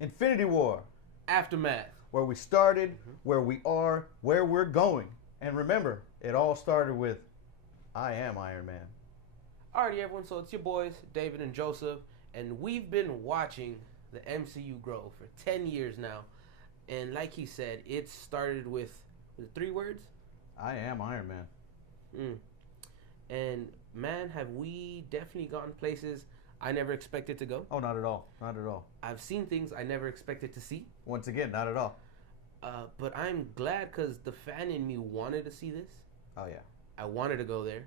Infinity War, Aftermath. where we started, where we are, where we're going. And remember, it all started with I am Iron Man. Alrighty, everyone. So it's your boys, David and Joseph, and we've been watching the MCU grow for 10 years now. And like he said, it started with 3 words. I am Iron Man. And man, have we definitely gotten places I never expected to go. Oh, not at all. Not at all. I've seen things I never expected to see. Once again, not at all. But I'm glad because the fan in me wanted to see this. Oh, yeah. I wanted to go there.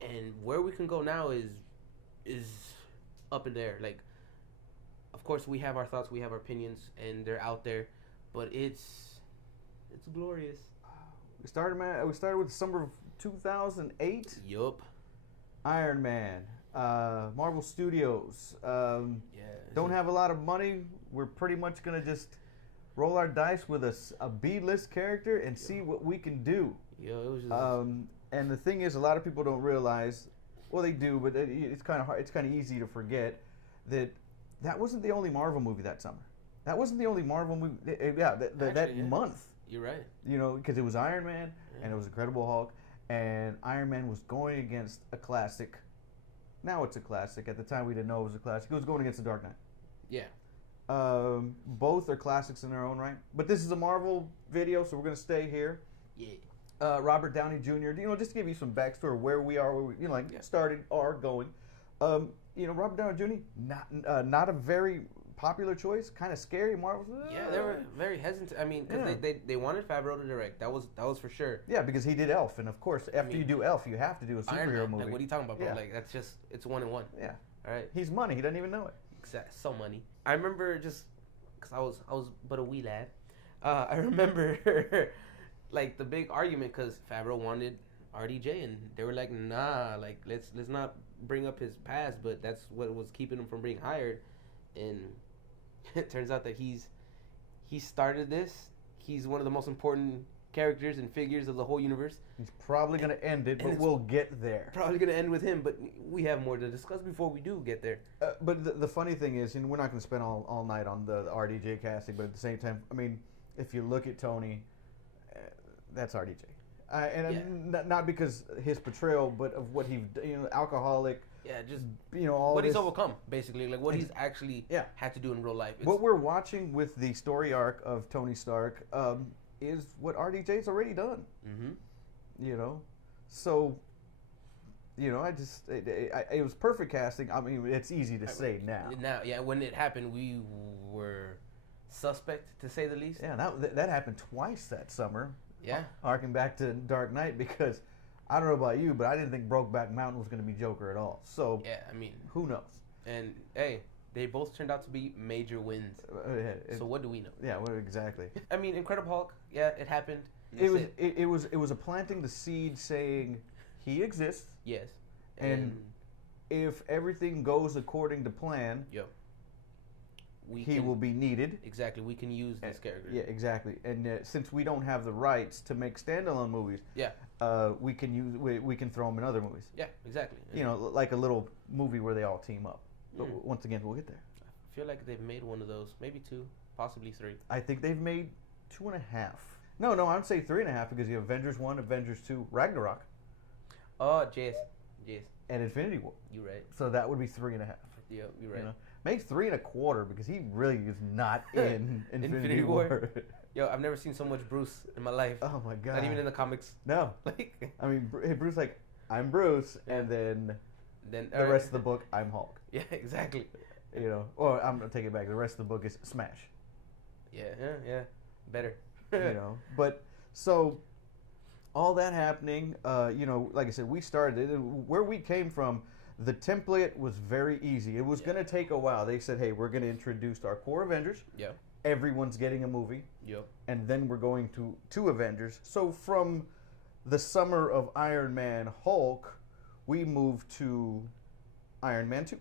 And where we can go now is up in the air. Like, of course, we have our thoughts, we have our opinions, and they're out there. But it's glorious. We started with the summer of 2008. Yup. Iron Man. Marvel Studios. Don't have a lot of money. We're pretty much going to just roll our dice with a B-list character and see what we can do. Yo, it was just... And the thing is, a lot of people don't realize, well, they do, but it's kind of hard. It's kind of easy to forget that wasn't the only Marvel movie that summer. That wasn't the only Marvel movie. That month. You're right. You know, because it was Iron Man and it was Incredible Hulk, and Iron Man was going against a classic. Now it's a classic. At the time, we didn't know it was a classic. It was going against The Dark Knight. Yeah. Both are classics in their own right. But this is a Marvel video, so we're going to stay here. Yeah. Robert Downey Jr. Just to give you some backstory of where we are, where we started, are going. Robert Downey Jr. Not a very popular choice. Kind of scary. Marvel. Yeah, they were very hesitant. I mean, because they wanted Favreau to direct. That was for sure. Yeah, because he did Elf, and of course, after you do Elf, you have to do a superhero movie. Like, what are you talking about, bro? Yeah. Like, that's just it's 1 and 1. Yeah. All right. He's money. He doesn't even know it. Exactly. So money. I remember just because I was but a wee lad. I remember. Like the big argument because Favreau wanted RDJ and they were like, nah, like let's not bring up his past, but that's what was keeping him from being hired. And it turns out that he started this. He's one of the most important characters and figures of the whole universe. He's probably gonna end it, but we'll get there. Probably gonna end with him, but we have more to discuss before we do get there. But the funny thing is, we're not gonna spend all night on the RDJ casting, but at the same time, I mean, if you look at Tony. That's RDJ, not because his portrayal, but of what he, alcoholic. Yeah, just all what he's overcome, basically, like what he's actually had to do in real life. What we're watching with the story arc of Tony Stark is what RDJ's already done. Mm-hmm. So, it was perfect casting. I mean, it's easy to say now. Now, yeah, when it happened, we were suspect to say the least. Yeah, that happened twice that summer. Yeah. Harking back to Dark Knight, because I don't know about you, but I didn't think Brokeback Mountain was going to be Joker at all. So, yeah, I mean, who knows? And hey, they both turned out to be major wins. So what do we know? Yeah, well, exactly. I mean, Incredible Hulk. Yeah, it happened. It was a planting the seed, saying he exists. Yes. And if everything goes according to plan. Yep. He will be needed. Exactly. We can use this character. Yeah, exactly. And since we don't have the rights to make standalone movies, we can throw them in other movies. Yeah, exactly. Like a little movie where they all team up. But once again, we'll get there. I feel like they've made one of those, maybe 2, possibly 3. I think they've made 2.5. No, I'd say 3.5 because you have Avengers 1, Avengers 2, Ragnarok. Oh, yes. And Infinity War. You're right. So that would be 3.5. Yeah, you're right. Make 3.25 because he really is not in Infinity War. Yo, I've never seen so much Bruce in my life. Oh my god! Not even in the comics. No. I mean, Bruce I'm Bruce, and then the rest of the book, I'm Hulk. Yeah, exactly. Or I'm gonna take it back. The rest of the book is Smash. Yeah, better. But so all that happening, like I said, we started where we came from. The template was very easy. It was going to take a while. They said, hey, we're going to introduce our core Avengers. Yeah. Everyone's getting a movie. Yep. And then we're going to 2 Avengers. So from the summer of Iron Man Hulk, we moved to Iron Man 2.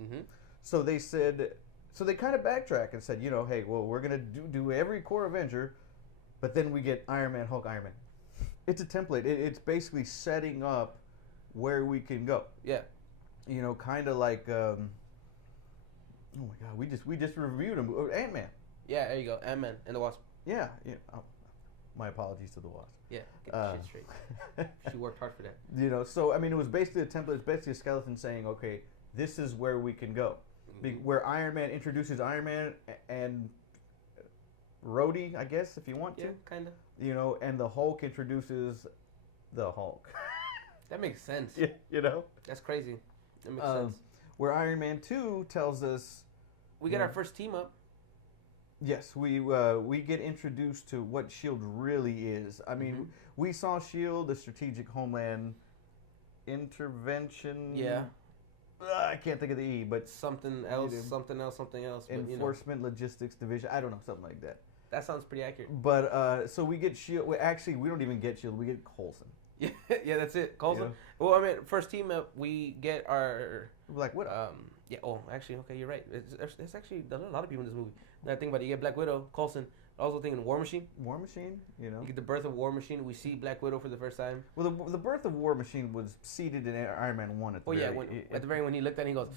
Mm-hmm. So they kind of backtracked and said, hey, well, we're going to do every core Avenger, but then we get Iron Man, Hulk, Iron Man. It's a template. It's basically setting up where we can go. Yeah. Kind of like Oh my God, we just reviewed him. Ant-Man. Yeah, there you go. Ant-Man and the Wasp. Yeah. Oh, my apologies to the Wasp. Yeah, get the shit straight. She worked hard for that. You know, so I mean, it was basically a template. It's basically a skeleton saying, okay, this is where we can go. Where Iron Man introduces Iron Man and Rhodey, I guess, if you want to. Yeah, kind of. You know, and the Hulk introduces the Hulk. That makes sense. Yeah, you know? That's crazy. That makes sense. Where Iron Man 2 tells us... We get our first team up. Yes, we get introduced to what S.H.I.E.L.D. really is. I mean, we saw S.H.I.E.L.D., the Strategic Homeland Intervention... Yeah. I can't think of the E, but... Something else. Enforcement Logistics Division. I don't know, something like that. That sounds pretty accurate. But, so we get S.H.I.E.L.D. Actually, we don't even get S.H.I.E.L.D. We get Coulson. Yeah, that's it. Coulson. Yeah. Well, I mean, first team up, we get our... Black Widow. Yeah, actually, okay, you're right. It's actually a lot of people in this movie. Now I think about it, you get Black Widow, Coulson. Also thinking War Machine. War Machine, you know. You get the birth of War Machine. We see Black Widow for the first time. Well, the birth of War Machine was seeded in Iron Man 1 at the at the very end when he looked at it, he goes,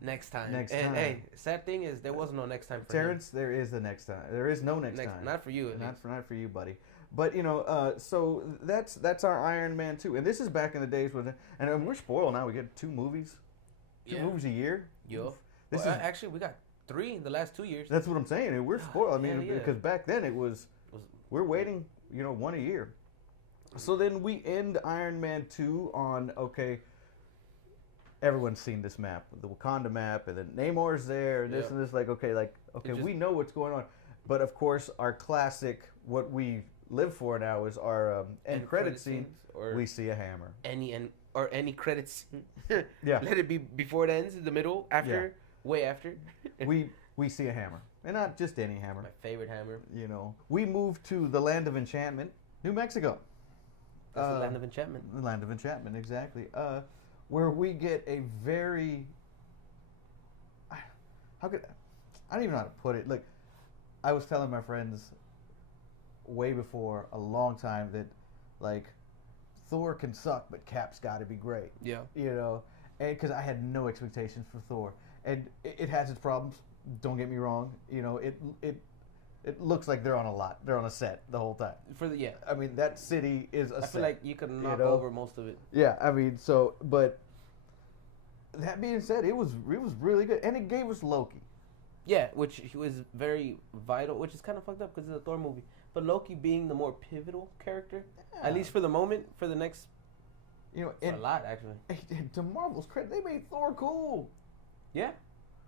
next time. And hey, sad thing is, there was no next time for Terrence, him. There is the next time. There is no next time. Not for you, not for you, buddy. But, you know, so that's our Iron Man 2. And this is back in the days when... And we're spoiled now. We get 2 movies. 2 movies a year. Yo. Actually, we got 3 in the last 2 years. That's what I'm saying. We're spoiled. I mean, because back then it was... We're waiting, you know, 1 a year. So then we end Iron Man 2 on, okay... Everyone's seen this map, the Wakanda map, and then Namor's there, and this and this. Okay, we know what's going on. But, of course, our classic, what we live for now is our end credit scene. We see a hammer. Any credits. Yeah. Let it be before it ends, in the middle, after, way after. we see a hammer. And not just any hammer. My favorite hammer. You know. We move to the Land of Enchantment, New Mexico. That's the Land of Enchantment. The Land of Enchantment, exactly. Where we get a very... I don't even know how to put it. Look, I was telling my friends way before, a long time, that, like, Thor can suck, but Cap's got to be great. Yeah. You know? And because I had no expectations for Thor. And it has its problems, don't get me wrong. You know, it looks like they're on a lot. They're on a set the whole time. I mean, that city is a set. I feel like you could knock over most of it. Yeah, I mean, but that being said, it was really good. And it gave us Loki. Yeah, which was very vital, which is kind of fucked up because it's a Thor movie. But Loki being the more pivotal character, at least for the moment, for the next... You know, a lot, actually. To Marvel's credit, they made Thor cool. Yeah.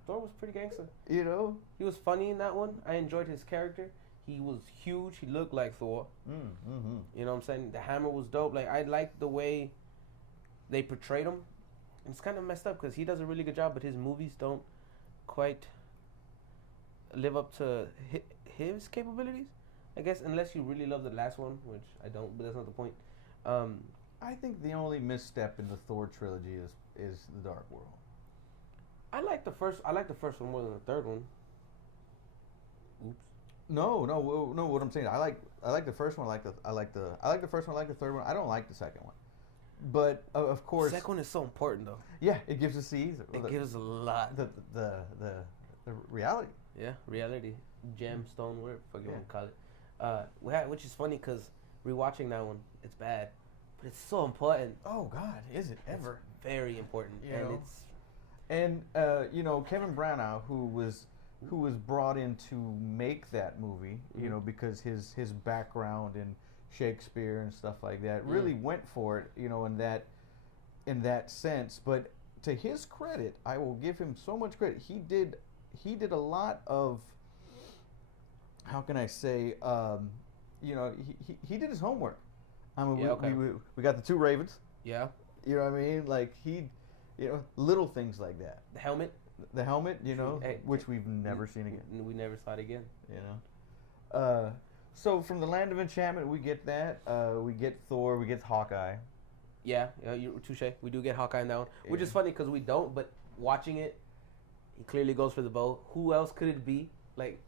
Thor was pretty gangster. You know? He was funny in that one. I enjoyed his character. He was huge. He looked like Thor. You know what I'm saying? The hammer was dope. Like, I liked the way they portrayed him. And it's kind of messed up because he does a really good job, but his movies don't quite live up to his capabilities. I guess, unless you really love the last one, which I don't, but that's not the point. I think the only misstep in the Thor trilogy is the Dark World. I like the first one more than the third one. Oops. No. What I'm saying, I like the first one. I like the first one. I like the third one. I don't like the second one. But of course, the second one is so important though. Yeah, it gives us the gives a lot. The reality. Yeah, reality. Gemstone, whatever the fuck you want to call it. Which is funny because rewatching that one, it's bad, but it's so important. Oh God, is it ever? It's very important, And you know, Kevin Branagh, who was brought in to make that movie, you know, because his background in Shakespeare and stuff like that really went for it, you know, in that sense. But to his credit, I will give him so much credit. He did a lot of, how can I say, you know, he did his homework. I mean, we got the 2 Ravens. Yeah. You know what I mean? Like you know, little things like that. The helmet, you know, which we've never seen again. We never saw it again. You know. So from the Land of Enchantment, we get that. We get Thor. We get Hawkeye. Yeah, you touche. We do get Hawkeye in that one, which is funny because we don't. But watching it, he clearly goes for the bow. Who else could it be? Like,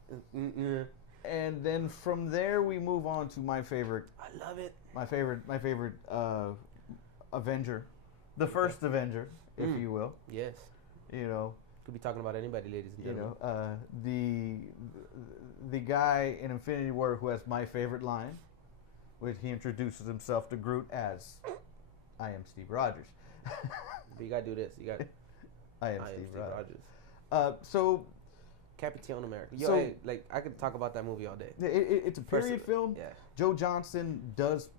And then from there, we move on to my favorite. I love it. My favorite Avenger, the first Avenger, if you will. Yes. You know, Could be talking about anybody, ladies and You gentlemen. know, the guy in Infinity War who has my favorite line, which he introduces himself to Groot as, "I am Steve Rogers." But you gotta do this. You got. I am I am Steve Steve Rogers. Rogers. So Capitan America. Yo, So- hey, like I could talk about that movie all day. it's a First- period film. Yeah. Joe Johnston does,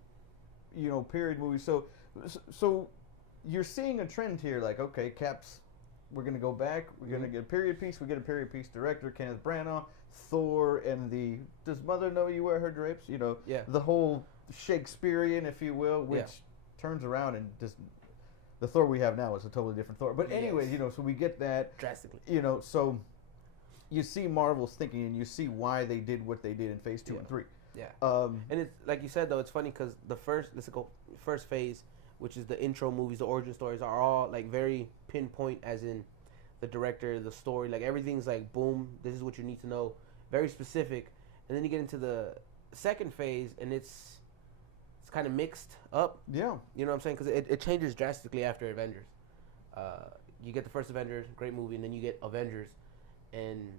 period movies. So you're seeing a trend here. Like, okay, Cap's, we're gonna go back. We're gonna get a period piece. We get a period piece director, Kenneth Branagh, Thor, and does Mother know you wear her drapes? Yeah. The whole Shakespearean, if you will, which Yeah. turns around and just the Thor we have now is a totally different Thor. But anyway, Yes. So we get that. Drastically. So you see Marvel's thinking, and you see why they did what they did in Phase 2 and 3. Yeah. Um, And it's like you said though, it's funny because first phase, which is the intro movies, the origin stories, are all like very pinpoint, as in the director, the story, like everything's like boom, this is what you need to know, very specific. And then you get into the second phase, and it's kind of mixed up. yeah. You know what I'm saying? Because it changes drastically after Avengers. You get the first Avengers, great movie, and then you get Avengers, and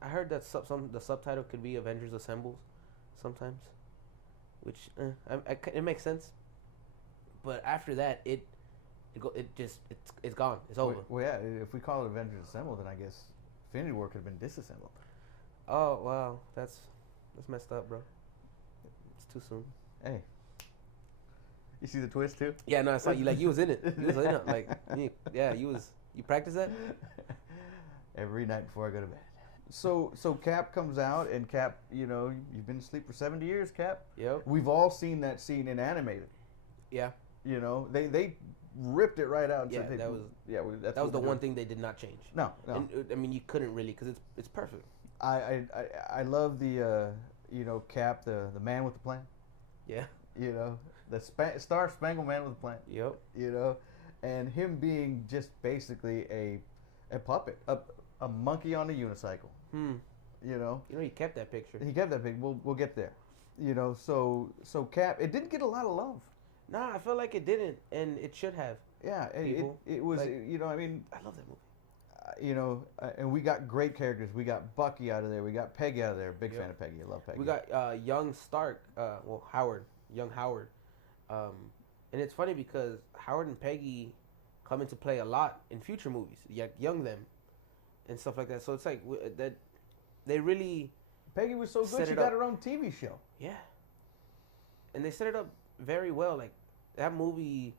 I heard that the subtitle could be Avengers Assembles, sometimes, which it makes sense. But after that, it's gone. It's over. Well, yeah. If we call it Avengers Assemble, then I guess Infinity War could have been disassembled. Oh wow, that's messed up, bro. It's too soon. Hey, you see the twist too? Yeah, no, I saw you. Like you was in it. You was in it. Like you practiced that. Every night before I go to bed. So Cap comes out, and Cap, you've been asleep for 70 years, Cap. Yep. We've all seen that scene in animated. Yeah. They ripped it right out. And Yeah, said, hey, that was that's that was the what we're one doing. thing they did not change. No. And I mean, you couldn't really, because it's perfect. I love the Cap, the man with the plan. Yeah. The Star Spangled Man with a plan. Yep. And him being just basically a puppet, a monkey on a unicycle. He kept that picture. He kept that big. We'll get there. So Cap, it didn't get a lot of love. Nah, I feel like it didn't, and it should have. Yeah, People, it was. like, I mean, I love that movie. And we got great characters. We got Bucky out of there. We got Peggy out of there. Big fan of Peggy. I love Peggy. We got young Stark. Young Howard. And it's funny because Howard and Peggy come into play a lot in future movies. Young them, and stuff like that. So it's like that they really Peggy was so good. set She it got up. her own TV show. Yeah. And they set it up very well. Like that movie,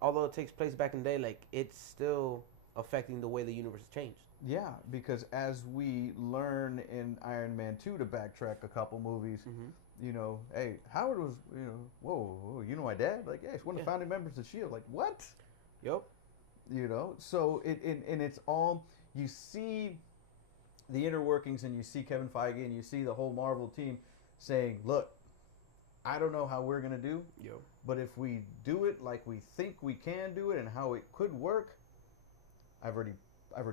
although it takes place back in the day, like it's still affecting the way the universe has changed. Yeah, because as we learn in Iron Man 2, to backtrack a couple movies, hey, Howard was, whoa, my dad? Like, yeah, he's one of the founding members of S.H.I.E.L.D. Like, what? Yep. So and it's all, you see the inner workings, and you see Kevin Feige, and you see the whole Marvel team saying, look, I don't know how we're going to do, but if we do it like we think we can do it and how it could work, I've already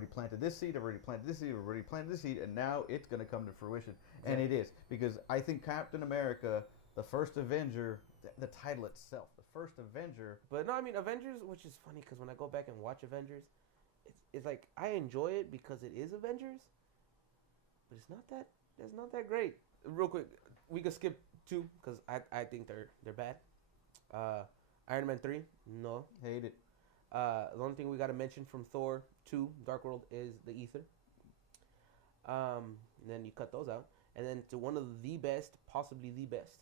planted this seed, I've already planted this seed, I've already planted this seed, and now it's going to come to fruition. Exactly. And it is, because I think Captain America, the first Avenger, the title itself, the first Avenger. But no, I mean, Avengers, which is funny because when I go back and watch Avengers, it's like I enjoy it because it is Avengers, but it's not that great. Real quick, we could skip 2 because I think they're bad. Iron Man 3, no. Hate it. The only thing we got to mention from Thor 2, Dark World, is the ether. And then you cut those out. And then to one of the best, possibly the best,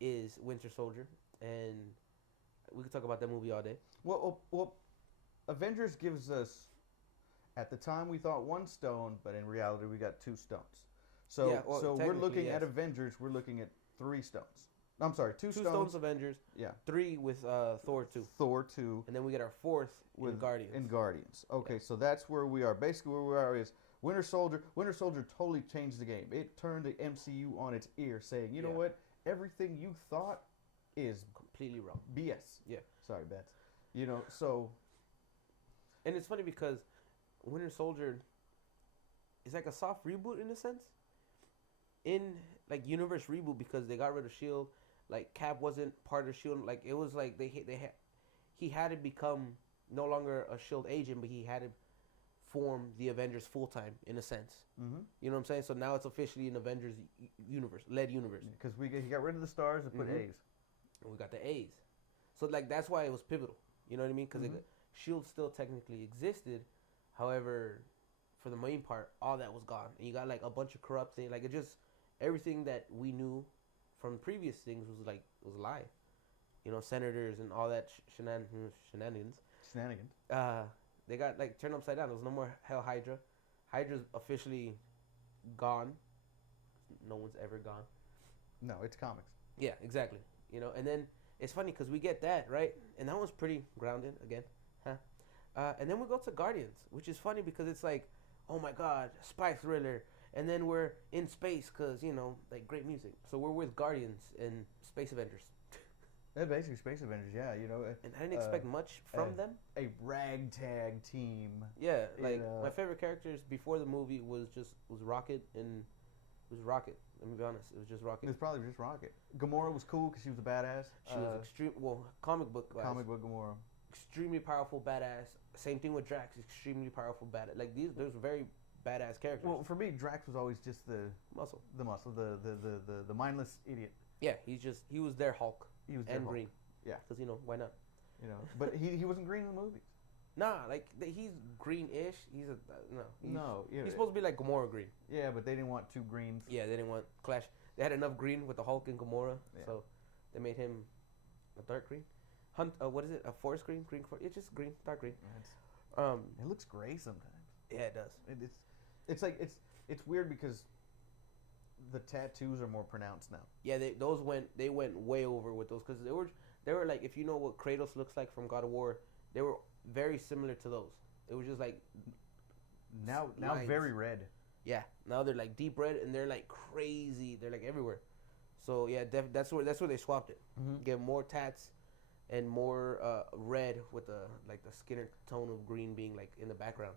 is Winter Soldier. And we could talk about that movie all day. Well, Avengers gives us, at the time we thought 1 stone, but in reality we got 2 stones. So we're looking at Avengers, we're looking at 3 stones. I'm sorry, 2 stones. 2 stones Avengers. Yeah. 3 with Thor 2. Thor 2. And then we get our 4th with Guardians. In Guardians. Okay, so that's where we are. Basically where we are is Winter Soldier. Winter Soldier totally changed the game. It turned the MCU on its ear, saying, you know what? Everything you thought is completely wrong. BS. Yeah. Sorry, Bets. So. And it's funny because Winter Soldier is like a soft reboot in a sense. In like universe reboot, because they got rid of S.H.I.E.L.D. Like Cap wasn't part of S.H.I.E.L.D. Like it was like he had to become no longer a S.H.I.E.L.D. agent, but he had to form the Avengers full time in a sense. Mm-hmm. You know what I'm saying? So now it's officially an Avengers universe, led universe. Because he got rid of the stars and put A's. And we got the A's. So like that's why it was pivotal. You know what I mean? Because Shield still technically existed, however, for the main part, all that was gone, and you got like a bunch of corrupt things. Like it just everything that we knew from previous things was a lie. You know, senators and all that shenanigans. Shenanigans. They got like turned upside down. There was no more Hell Hydra. Hydra's officially gone. No one's ever gone. No, it's comics. Yeah, exactly. You know, and then it's funny because we get that right, and that one's pretty grounded again, huh? And then we go to Guardians, which is funny because it's like, oh my God, spy thriller, and then we're in space because you know, like great music. So we're with Guardians and Space Avengers. They're basically Space Avengers, yeah. You know, and I didn't expect much from them. A ragtag team. Yeah, like my favorite characters before the movie was Rocket and it was Rocket. Let me be honest, it was just Rocket. It was probably just Rocket. Gamora was cool because she was a badass. She was extreme. Well, comic book Gamora. Extremely powerful, badass. Same thing with Drax. Extremely powerful, badass. Like those very badass characters. Well, for me, Drax was always just the muscle, the mindless idiot. Yeah, he was their Hulk. He was and green. Yeah, because you know why not? You know, but he wasn't green in the movies. Nah, like he's greenish. He's a no. Yeah, he's supposed to be like Gamora green. Yeah, but they didn't want two greens. Yeah, they didn't want clash. They had enough green with the Hulk and Gamora, so they made him a dark green. What is it? A forest green? Green forest? It's just green, dark green. Yeah, it looks gray sometimes. Yeah, it does. It's like it's weird because the tattoos are more pronounced now. Yeah, they went way over with those because they were like, if you know what Kratos looks like from God of War, they were very similar to those. It was just like now lines. Very red. Yeah, now they're like deep red and they're like crazy. They're like everywhere. So yeah, that's where they swapped it. Mm-hmm. Get more tats and more red with the skinner tone of green being like in the background.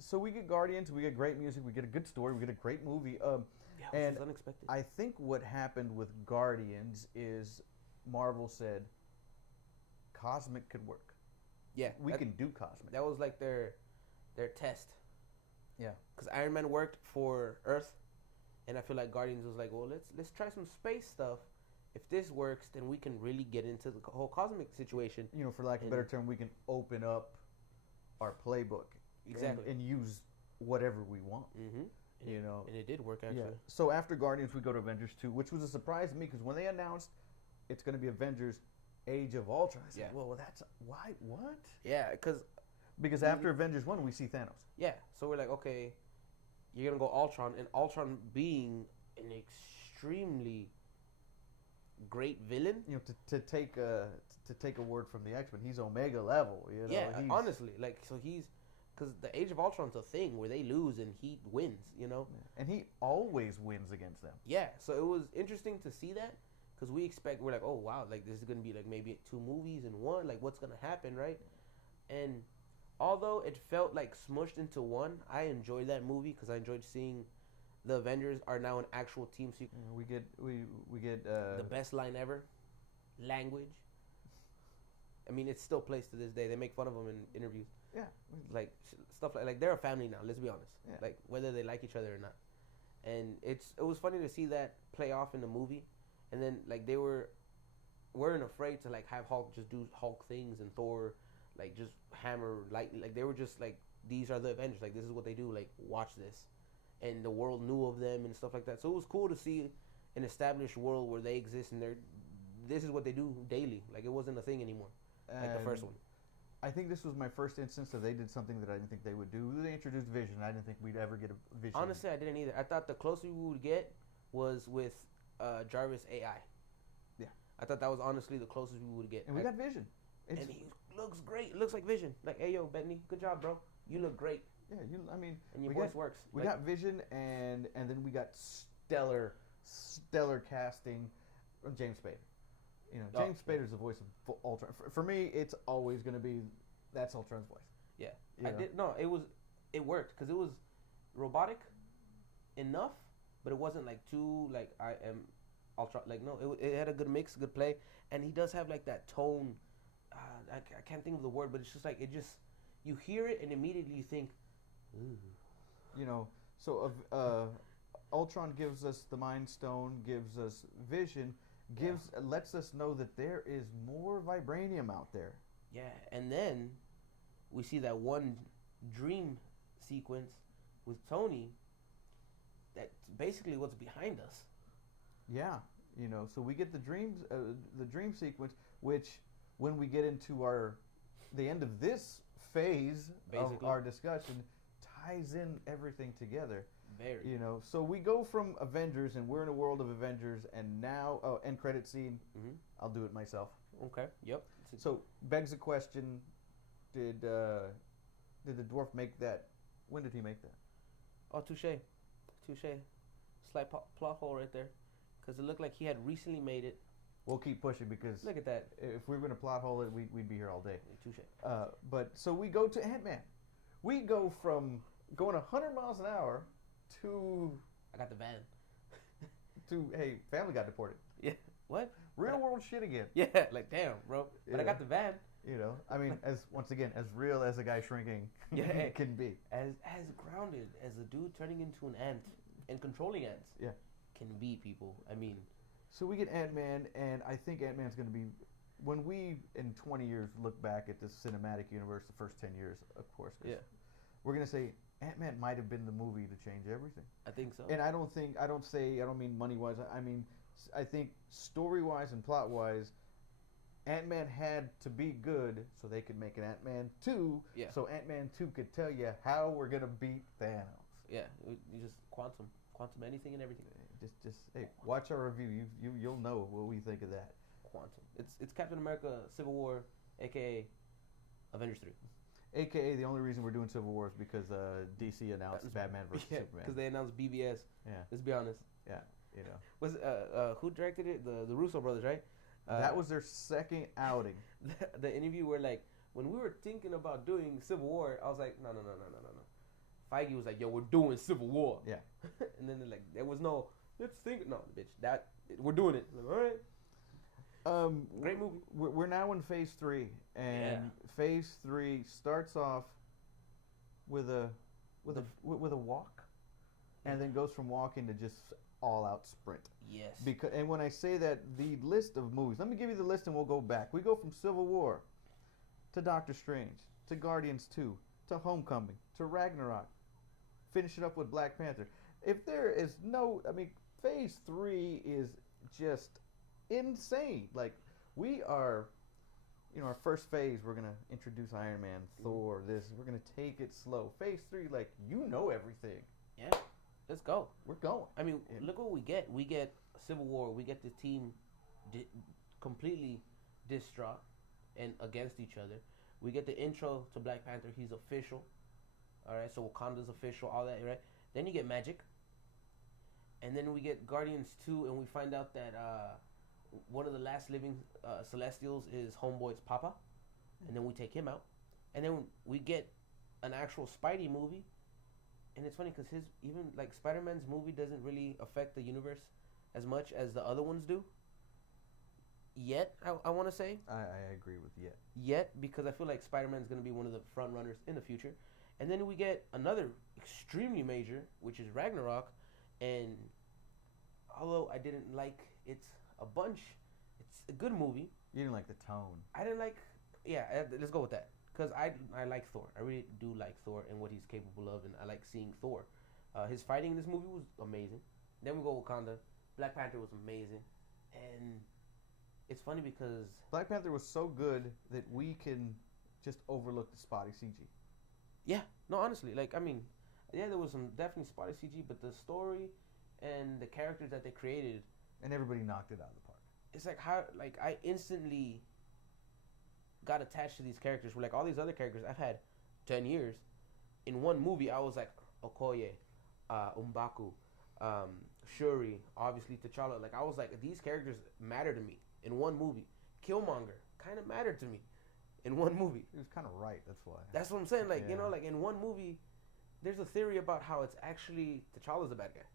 So we get Guardians, we get great music, we get a good story, we get a great movie. Which is unexpected. I think what happened with Guardians is Marvel said cosmic could work. Yeah, we can do cosmic. That was like their test. Yeah, because Iron Man worked for Earth, and I feel like Guardians was like, well, let's try some space stuff. If this works, then we can really get into the whole cosmic situation. You know, for lack of a better term, we can open up our playbook. Exactly. And use whatever we want. Mm-hmm. You know. And it did work, actually. Yeah. So after Guardians, we go to Avengers 2, which was a surprise to me because when they announced it's going to be Avengers Age of Ultron, I said, well, that's... Why? What? Yeah, because after Avengers 1, we see Thanos. Yeah, so we're like, okay, you're going to go Ultron, and Ultron being an extremely great villain. You know, to take a word from the X-Men, he's Omega level. You know? Yeah, honestly, like, so he's... Because the Age of Ultron's a thing where they lose and he wins, you know? Yeah. And he always wins against them. Yeah, so it was interesting to see that because we're like, oh, wow, like this is going to be like maybe 2 movies in one. Like, what's going to happen, right? And although it felt like smushed into one, I enjoyed that movie because I enjoyed seeing the Avengers are now an actual team. So we get the best line ever, language. I mean, it still plays to this day. They make fun of them in interviews. Yeah, like stuff like they're a family now. Let's be honest. Yeah. Like whether they like each other or not, and it was funny to see that play off in the movie, and then like they weren't afraid to like have Hulk just do Hulk things and Thor like just hammer lightning. Like they were just like, these are the Avengers. Like this is what they do. Like watch this, and the world knew of them and stuff like that. So it was cool to see an established world where they exist and this is what they do daily. Like it wasn't a thing anymore, like the first one. I think this was my first instance that they did something that I didn't think they would do. They introduced Vision. I didn't think we'd ever get a Vision. Honestly, I didn't either. I thought the closest we would get was with Jarvis AI. Yeah. I thought that was honestly the closest we would get. And we got Vision. And he looks great. It looks like Vision. Like, hey, yo, Bettany, good job, bro. You look great. Yeah, and your voice works. We got Vision, and then we got stellar casting from James Spader. You know, James Spader's the voice of Ultron. For me, it's always going to be that's Ultron's voice. Yeah, it worked because it was robotic enough, but it wasn't like too like I am Ultron. Like no, it had a good mix, good play, and he does have like that tone. I can't think of the word, but it's just like you hear it and immediately you think, ooh. You know, so Ultron gives us the Mind Stone, gives us Vision, lets us know that there is more vibranium out there. Yeah, and then we see that one dream sequence with Tony. That's basically what's behind us. Yeah, you know, so we get the dream sequence, which when we get into the end of this phase of our discussion, ties in everything together. Very. You know, so we go from Avengers, and we're in a world of Avengers, and now end credit scene. Mm-hmm. I'll do it myself. Okay. Yep. So begs the question: Did the dwarf make that? When did he make that? Oh, touche. Slight plot hole right there, because it looked like he had recently made it. We'll keep pushing because look at that. If we were going to plot hole it, we'd be here all day. Touche. But so we go to Ant-Man. We go from going 100 miles an hour to I got the van. to hey, family got deported. Yeah. What? Real world shit again. Yeah. Like damn, bro. But I got the van. You know, I mean, as real as a guy shrinking can be. As grounded as a dude turning into an ant and controlling ants. Yeah. Can be, people. I mean. So we get Ant-Man, and I think Ant-Man's going to be, when we in 20 years look back at this cinematic universe, the first 10 years, of course. Yeah. We're going to say Ant-Man might have been the movie to change everything. I think so. And I don't mean money-wise. I think story-wise and plot-wise, Ant-Man had to be good so they could make an Ant-Man 2. Yeah. So Ant-Man 2 could tell you how we're going to beat Thanos. Yeah. You just quantum anything and everything. Just hey, watch our review. You'll know what we think of that. Quantum. It's Captain America Civil War, aka Avengers 3. AKA the only reason we're doing Civil War is because DC announced Batman vs Superman. Because they announced BVS. Yeah. Let's be honest. Yeah. You know. Was who directed it? The Russo brothers, right? That was their second outing. The interview where like when we were thinking about doing Civil War, I was like, no. Feige was like, yo, we're doing Civil War. Yeah. And then like there was no let's think no bitch that we're doing it. Like, all right. Great movie. We're now in phase 3, and phase 3 starts off with a walk, and then goes from walking to just all out sprint. Yes. And when I say that, the list of movies. Let me give you the list, and we'll go back. We go from Civil War to Doctor Strange to Guardians 2 to Homecoming to Ragnarok. Finish it up with Black Panther. If there is phase 3 is just insane. Like, we are, our first phase, we're going to introduce Iron Man, Thor, we're going to take it slow. Phase 3, like, everything. Yeah, let's go. We're going. I mean, look what we get. We get Civil War. We get the team completely distraught and against each other. We get the intro to Black Panther. He's official. All right, so Wakanda's official, all that, right? Then you get Magic. And then we get Guardians 2, and we find out that one of the last living Celestials is Homeboy's papa. And then we take him out. And then we get an actual Spidey movie. And it's funny because Spider-Man's movie doesn't really affect the universe as much as the other ones do. Yet, I want to say. I agree with yet. Yet, because I feel like Spider-Man's going to be one of the front runners in the future. And then we get another extremely major, which is Ragnarok. And although I didn't like it a bunch, it's a good movie. You didn't like the tone. I didn't like... Yeah, let's go with that. Because I like Thor. I really do like Thor and what he's capable of. And I like seeing Thor. His fighting in this movie was amazing. Then we go Wakanda. Black Panther was amazing. And it's funny because... Black Panther was so good that we can just overlook the spotty CG. Yeah. No, honestly. There was some definitely spotty CG, but the story and the characters that they created... And everybody knocked it out of the park. It's like how... I instantly got attached to these characters. Where all these other characters I've had 10 years. In one movie, I was like, Okoye, M'Baku, Shuri, obviously T'Challa. I was like, these characters matter to me in one movie. Killmonger kind of mattered to me in one movie. He was kind of right, that's why. That's what I'm saying. In one movie, there's a theory about how it's actually T'Challa's the bad guy.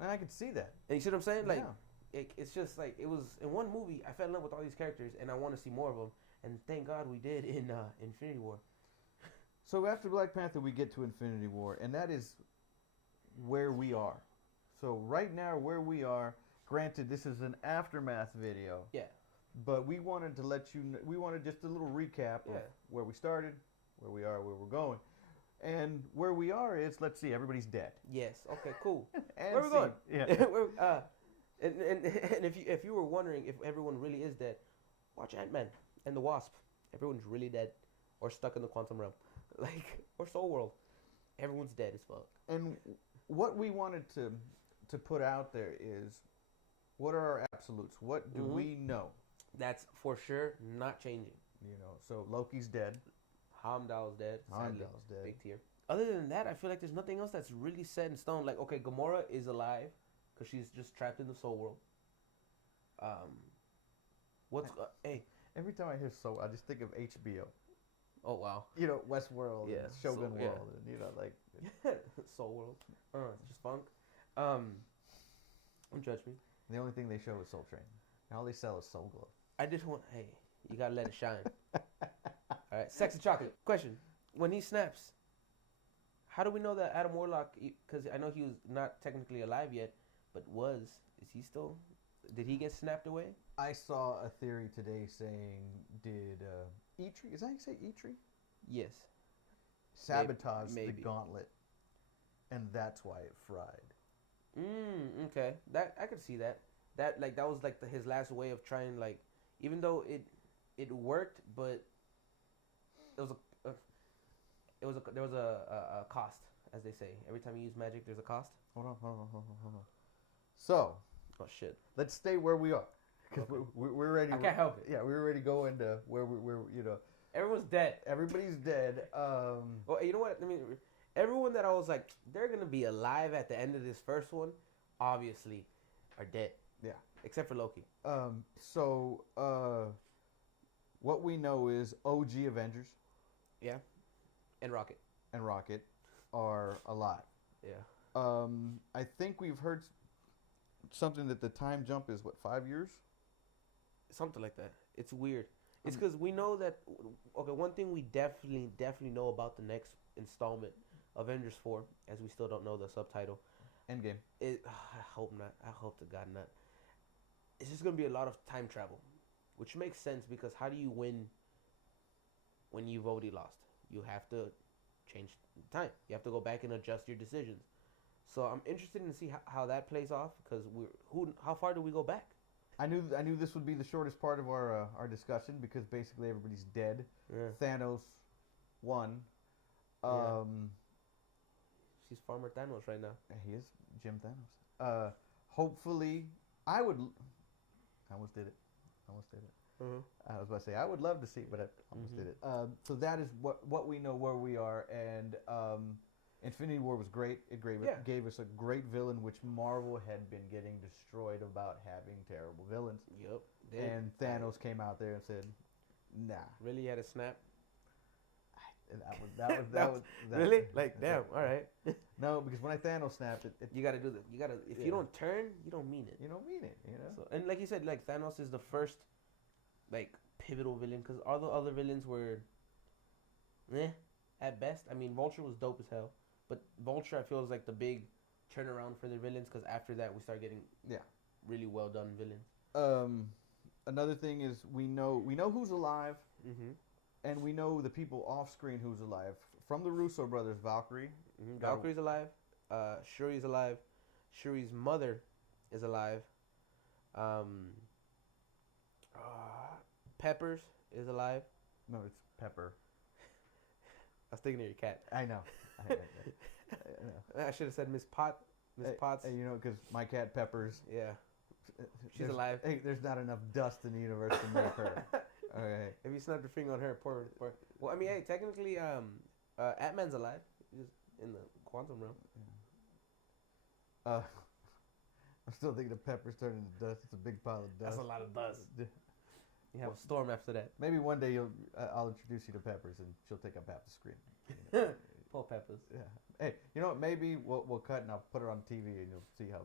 And I could see that. And you see what I'm saying? Yeah. It's just it was in one movie. I fell in love with all these characters, and I want to see more of them. And thank God we did in Infinity War. So after Black Panther, we get to Infinity War, and that is where we are. So right now, where we are, granted, this is an aftermath video. Yeah. But we wanted to let you. We wanted just a little recap of where we started, where we are, where we're going, and where we are is. Let's see, everybody's dead. Yes. Okay. Cool. And where we going? Yeah. And if you were wondering if everyone really is dead, watch Ant-Man and the Wasp. Everyone's really dead, or stuck in the quantum realm, or Soul World. Everyone's dead as fuck. And what we wanted to put out there is, what are our absolutes? What do we know? That's for sure not changing. So Loki's dead. Heimdall's dead. Heimdall's dead. Big tier. Other than that, I feel like there's nothing else that's really set in stone. Like, okay, Gamora is alive because she's just trapped in the Soul World. Hey? Every time I hear Soul, I just think of HBO. Oh wow. Westworld, and Shogun World, and Soul World. It's just funk. Don't judge me. The only thing they show is Soul Train. And all they sell is Soul Glow. I just want. Hey, you gotta let it shine. All right, Sexy Chocolate. Question: when he snaps, how do we know that Adam Warlock? Because I know he was not technically alive yet, but is he still? Did he get snapped away? I saw a theory today saying, did Eitri, is that how you say Eitri? Yes. Sabotage Maybe. the gauntlet, and that's why it fried. Okay. That I could see that. That was his last way of trying, even though it worked, but there was a cost, as they say. Every time you use magic, there's a cost. Hold on. So. Oh shit. Let's stay where we are, because we're ready. I can't help it. Yeah, we're ready to go into where we're Everyone's dead. Everybody's dead. Well, you know what? Everyone that I was like, they're gonna be alive at the end of this first one, obviously, are dead. Yeah. Except for Loki. So what we know is OG Avengers. Yeah. And Rocket. Are alive. Yeah. I think we've heard something that the time jump is 5 years? Something like that. It's weird. It's because we know that. Okay, one thing we definitely know about the next installment, Avengers 4, as we still don't know the subtitle. Endgame. I hope not. I hope to God not. It's just gonna be a lot of time travel, which makes sense because how do you win when you've already lost? You have to change time. You have to go back and adjust your decisions. So I'm interested in see how that plays off because how far do we go back? I knew this would be the shortest part of our discussion because basically everybody's dead. Yeah. Thanos won. She's Farmer Thanos right now. He is Jim Thanos. Hopefully, I almost did it. Mm-hmm. I was about to say I would love to see it, but I almost did it. So that is what we know where we are, and Infinity War was great. It gave us a great villain, which Marvel had been getting destroyed about having terrible villains. Yep. And Thanos came out there and said, "Nah." Really had a snap. And that was really damn. All right. No, because when Thanos snapped, you got to do that. You got to. If you don't turn, you don't mean it. You don't mean it. So, and like you said, Thanos is the first, pivotal villain because all the other villains were, at best. Vulture was dope as hell, but Vulture I feel is the big turnaround for the villains because after that we start getting really well done villains. Another thing is we know who's alive. Mm-hmm. And we know the people off screen who's alive. From the Russo brothers, Valkyrie. Mm-hmm. Valkyrie's alive. Shuri's alive. Shuri's mother is alive. Peppers is alive. No, it's Pepper. I was thinking of your cat. I know. I should have said Miss Potts. Because my cat Peppers. Yeah. She's alive. Hey, there's not enough dust in the universe to make her. Okay. If you snapped your finger on her, poor. Well, hey, technically, Ant-Man's alive. He's just in the quantum realm. I'm still thinking of Peppers turning to dust. It's a big pile of dust. That's a lot of dust. You have a storm after that. Maybe one day I'll introduce you to Peppers and she'll take up half the screen. Poor Peppers. Yeah. Hey, you know what? Maybe we'll cut and I'll put her on TV and you'll see how.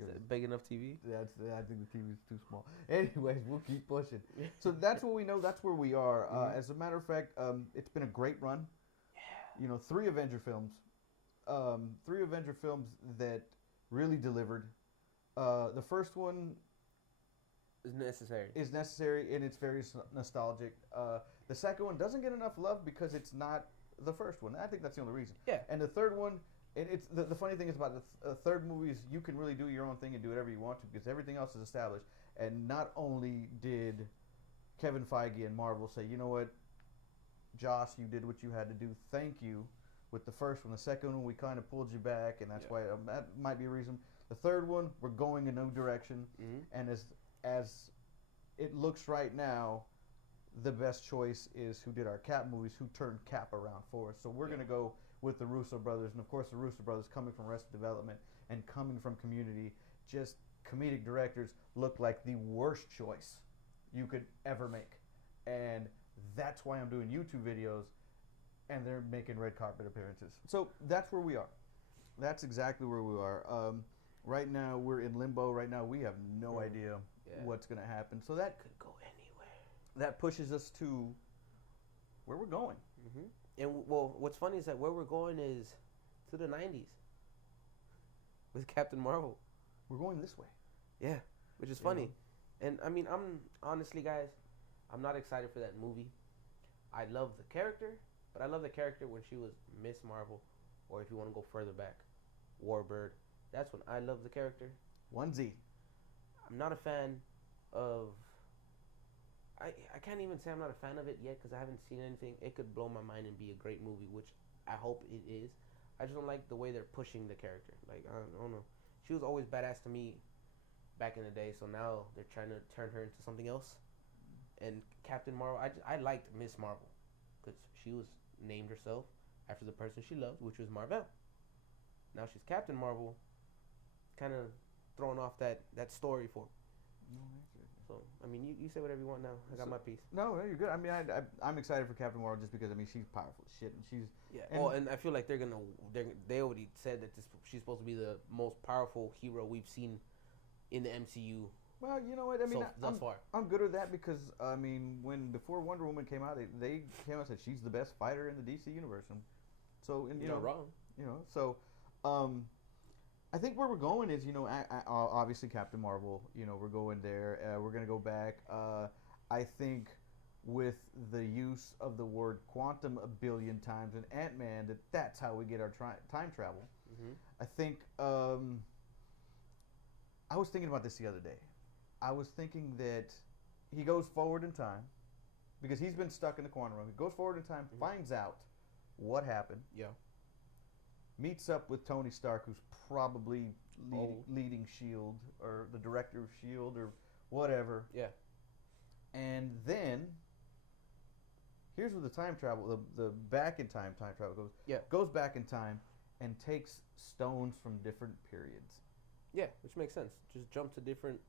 Is it big enough TV? I think the TV is too small. Anyways, we'll keep pushing. So that's what we know. That's where we are. As a matter of fact, it's been a great run. Yeah. three Avenger films. Three Avenger films that really delivered. The first one It's necessary. is necessary and it's very nostalgic. The second one doesn't get enough love because it's not the first one. I think that's the only reason. Yeah. And the third one, and it's the funny thing is about the third movie is you can really do your own thing and do whatever you want to because everything else is established. And not only did Kevin Feige and Marvel say, you know what, Josh, you did what you had to do. Thank you. With the first one, the second one, we kind of pulled you back, and that's why that might be a reason. The third one, we're going in no direction, and as it looks right now, the best choice is who did our Cap movies, who turned Cap around for us. So we're gonna go with the Russo brothers, and of course the Russo brothers coming from Arrested Development and coming from Community, just comedic directors look like the worst choice you could ever make, and that's why I'm doing YouTube videos, and they're making red carpet appearances. So that's where we are. That's exactly where we are. Right now we're in limbo. Right now we have no idea what's going to happen. So that could go anywhere. That pushes us to where we're going. Mm-hmm. And well, what's funny is that where we're going is to the 90s with Captain Marvel. We're going this way. Yeah, which is funny. And I mean, I'm honestly, guys, I'm not excited for that movie. I love the character, but I love the character when she was Miss Marvel, or if you want to go further back, Warbird. That's when I love the character. 1Z. I'm not a fan of. I can't even say I'm not a fan of it yet because I haven't seen anything. It could blow my mind and be a great movie, which I hope it is. I just don't like the way they're pushing the character. Like, I don't know. She was always badass to me back in the day, so now they're trying to turn her into something else. And Captain Marvel, I liked Miss Marvel because she was named herself after the person she loved, which was Marvel. Now she's Captain Marvel, kind of throwing off that story for her. So, I mean, you say whatever you want now. I got my piece. No, you're good. I mean, I'm excited for Captain Marvel just because, I mean, she's powerful as shit. And she's... Yeah. And I feel like they already said that she's supposed to be the most powerful hero we've seen in the MCU. Well, you know what? I mean, thus far. I'm good with that because, I mean, before Wonder Woman came out, they came out and said she's the best fighter in the DC universe. And so, and, you're not wrong. You know, so... I think where we're going is, obviously Captain Marvel, we're going there. We're going to go back. I think with the use of the word quantum a billion times in Ant-Man, that's how we get our time travel. Mm-hmm. I think, I was thinking about this the other day. I was thinking that he goes forward in time because he's been stuck in the quantum realm. He goes forward in time, finds out what happened. Yeah. Meets up with Tony Stark, who's probably leading S.H.I.E.L.D. or the director of S.H.I.E.L.D. or whatever. Yeah. And then, here's where the time travel, the back in time travel goes. Yeah. Goes back in time and takes stones from different periods. Yeah, which makes sense. Just jump to different,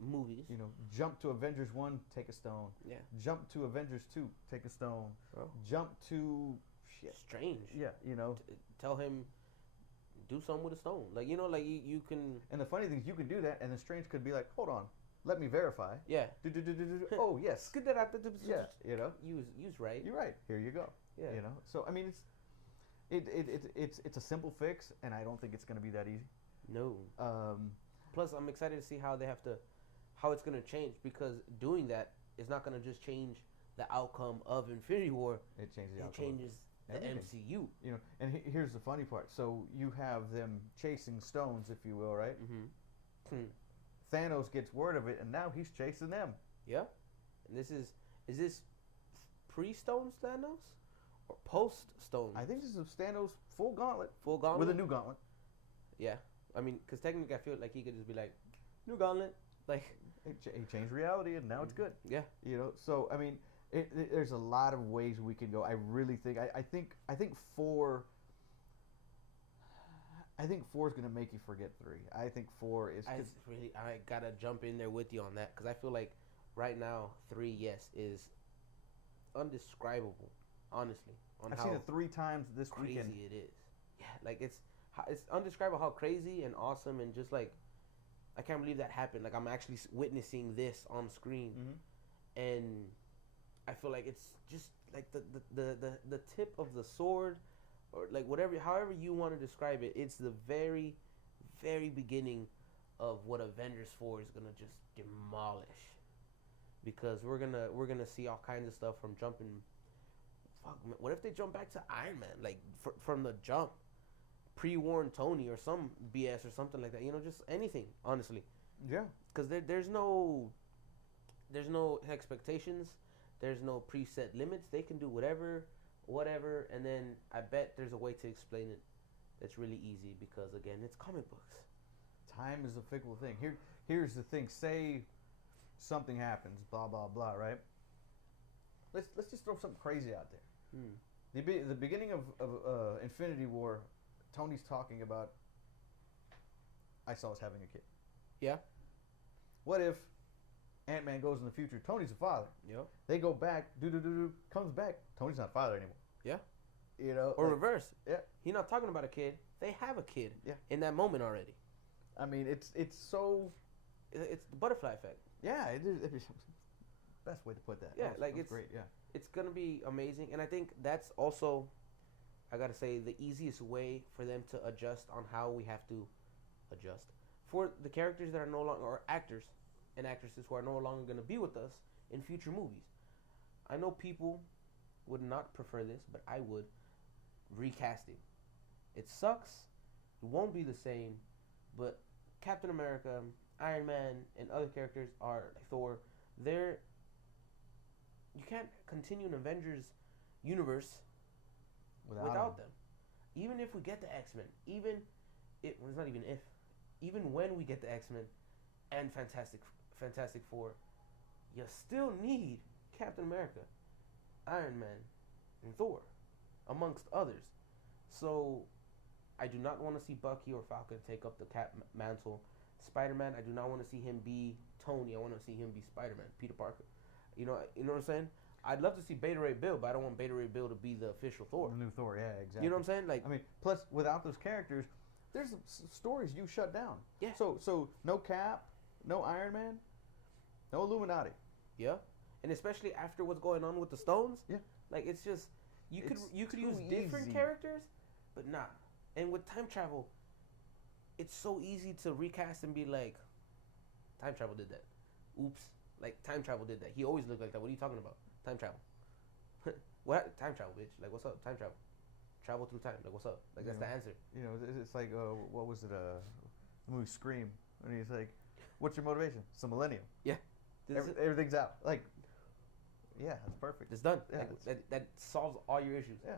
movies. Jump to Avengers 1, take a stone. Yeah. Jump to Avengers 2, take a stone. Oh. Jump to... Shit. Strange. Yeah, tell him, do something with a stone. Like, you can... And the funny thing is you can do that, and then Strange could be like, hold on, let me verify. Yeah. Oh, yes. Yeah, use right. You're right. Here you go. Yeah. So, I mean, it's a simple fix, and I don't think it's going to be that easy. No. Plus, I'm excited to see how it's going to change, because doing that is not going to just change the outcome of Infinity War. It changes the outcome. It changes the MCU. And here's the funny part. So you have them chasing stones, if you will, right? Mm-hmm. Thanos gets word of it, and now he's chasing them. Yeah. And is this pre-Stones Thanos or post-Stones? I think this is Thanos full gauntlet. Full gauntlet? With a new gauntlet. Yeah. I mean, because technically I feel like he could just be like, new gauntlet. Like, he changed reality, and now it's good. Yeah. So, I mean... there's a lot of ways we can go. I really think I think 4 is gonna make you forget 3. I think 4 is. I gotta jump in there with you on that because I feel like right now 3 is undescribable. Honestly, I've seen it 3 times this weekend. Crazy it is. Yeah, like it's undescribable how crazy and awesome and just like I can't believe that happened. Like I'm actually witnessing this on screen, and I feel like it's just like the tip of the sword, or like whatever, however you want to describe it. It's the very, very beginning of what Avengers 4 is gonna just demolish, because we're gonna see all kinds of stuff from jumping. Fuck, man, what if they jump back to Iron Man, like from the jump, pre-warned Tony or some BS or something like that? You know, just anything, honestly. Yeah. Because there's no expectations, there's no preset limits. They can do whatever, and then I bet there's a way to explain it that's really easy, because again, it's comic books. Time is a fickle thing. Here's the thing. Say something happens, blah blah blah, right? Let's just throw something crazy out there. The beginning of Infinity War, Tony's talking about, I saw us having a kid. Yeah. What if Ant-Man goes in the future? Tony's the father. Yep. They go back. Comes back. Tony's not father anymore. Yeah. You know. Or reverse. Yeah. He's not talking about a kid. They have a kid. Yeah. In that moment already. I mean, it's so. It's the butterfly effect. Yeah, it is. Best way to put that. Yeah, like it's great. Yeah. It's gonna be amazing, and I think that's also, I gotta say, the easiest way for them to adjust on how we have to adjust for the characters that are no longer, or actors and actresses who are no longer gonna be with us in future movies. I know people would not prefer this, but I would. Recasting. It sucks. It won't be the same, but Captain America, Iron Man, and other characters are like Thor. You can't continue an Avengers universe without them. Even if we get the X-Men, it's not even if, even when we get the X-Men and Fantastic Four, you still need Captain America, Iron Man, and Thor, amongst others. So I do not want to see Bucky or Falcon take up the Cap mantle. Spider-Man, I do not want to see him be Tony. I want to see him be Spider-Man, Peter Parker. You know what I'm saying? I'd love to see Beta Ray Bill, but I don't want Beta Ray Bill to be the official Thor. The new Thor, yeah, exactly. You know what I'm saying? Like, I mean, plus without those characters, there's stories you shut down. Yeah. So no Cap, no Iron Man, no Illuminati. Yeah. And especially after what's going on with the Stones. Yeah. Like, it's just you could use easy. different characters, but nah. And with time travel, it's so easy to recast and be like, time travel did that. Oops. Like, time travel did that. He always looked like that. What are you talking about? Time travel. What? Time travel, bitch. Like, what's up? Time travel. Travel through time. Like, what's up? Like, that's the answer. You know, it's like, what was it? The movie Scream. And he's like, what's your motivation? It's a millennium. Yeah. Everything's out. Like, yeah, that's perfect. It's done. Yeah, like, that solves all your issues. Yeah.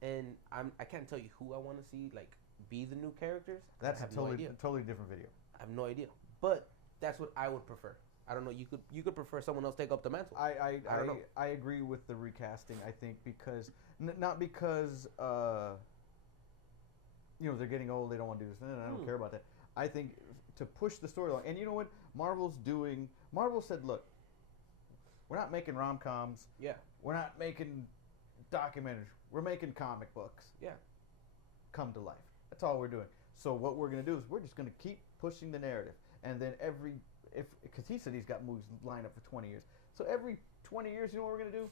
And I can't tell you who I want to see, like, be the new characters. That's a totally different video. I have no idea. But that's what I would prefer. I don't know. You could prefer someone else take up the mantle. I don't know. I agree with the recasting. I think because not because they're getting old, they don't want to do this. I don't care about that. I think to push the story along. And you know what Marvel said, look, we're not making rom-coms. Yeah. We're not making documentaries. We're making comic books. Yeah. Come to life. That's all we're doing. So what we're going to do is we're just going to keep pushing the narrative. And then because he said he's got movies lined up for 20 years. So every 20 years, you know what we're going to do?